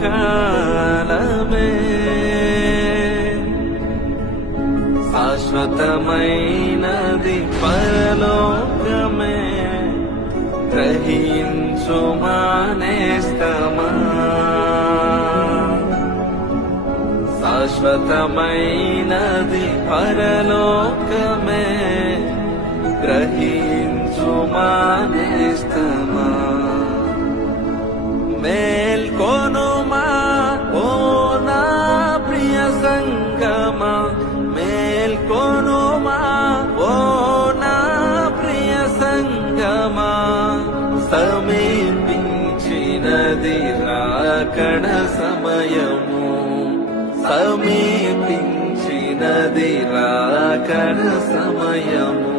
కాలమే శాశ్వతమైనది పరలోకమే గ్రహించు మానేస్తమా శాశ్వతమైనది పరలోకమే గ్రహించు మానేస్తమా మేల్కొనుమా ఓ నా ప్రియ సంగమా మేల్కొనుమా ఓ నా ప్రియ సంగమా సమీపించినది రాకడ సమయము సమీపించినది రాకడ సమయము